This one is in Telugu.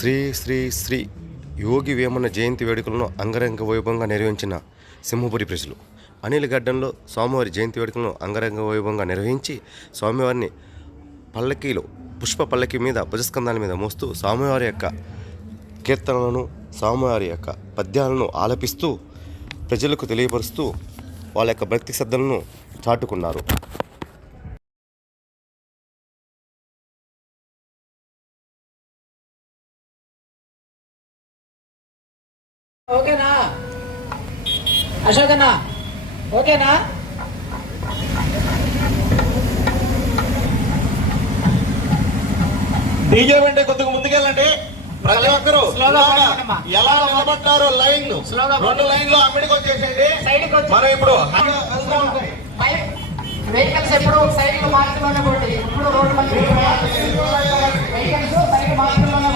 శ్రీ శ్రీ శ్రీ యోగి వేమన జయంతి వేడుకలను అంగరంగ వైభవంగా నిర్వహించిన సింహపురి ప్రజలు అనిల్ గడ్డంలో స్వామివారి జయంతి వేడుకలను అంగరంగ వైభవంగా నిర్వహించి స్వామివారిని పల్లకీలో పుష్ప పల్లకి మీద భుజస్కంధాల మీద మోస్తూ స్వామివారి యొక్క కీర్తనలను స్వామివారి యొక్క పద్యాలను ఆలపిస్తూ ప్రజలకు తెలియపరుస్తూ వాళ్ళ యొక్క భక్తి శ్రద్ధలను చాటుకున్నారు. ఓకేనా అశోకనా? ఓకేనా? డీజే వెంటే కొద్దిగా ముందుకెళ్ళండి. ప్రతి ఒక్కరు ఎలా నిలబడ్డారో లైన్లు 2 లైన్లు అమ్మిడికి వచ్చేసేయండి. మనం ఇప్పుడు వెహికల్స్ ఎప్పుడు సైడ్ మార్చులోనే పోటీ, ఇప్పుడు రోడ్డు వెహికల్స్ సైడ్ మార్చులోనే